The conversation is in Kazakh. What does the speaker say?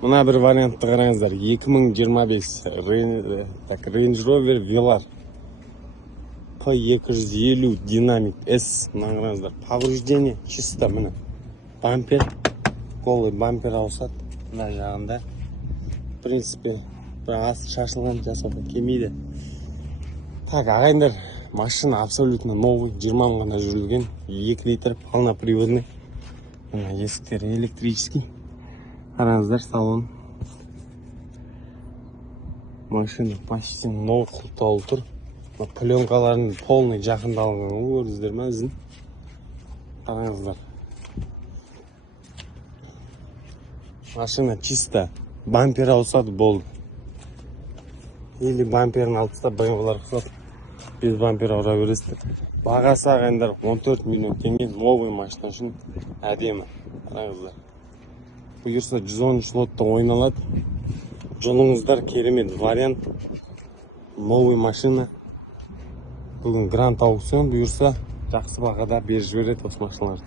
Mına bir variantты қараңыздар. 2025 Range Rover Velar P250 Dynamic S. Мына қараңыздар. Повреждение чисто міне. Бампер, голый бампер ауысады. Мына жағында. В принципе, бір асты шашылған жасауға келмейді. Так, ағайындар, машина абсолютно новый, 20 мың ғана жүрілген, 2 литр полноприводный. Мына есіктері электрический. Қараңыздар, салон. Машина почти новый құлтаулы тұр. Пленкаларын полный жақындалған көрдіңіздер ме ізін? Қараңыздар. Машина чисто. Бампер ауысады болды. Или бамперін алып тастап баяғылар ұқсап без бампер ауыра бересіздер. Бағасы ағайындар 14 миллион теңге новый машина үшін әдемі. Қараңыздар. Бұйырса 113 лотта ойналады. Жолыңыздар керемет вариант. Новый машина. Бүгін грант аукцион бұйырса жақсы бағада беріп жібереді осы машиналарды.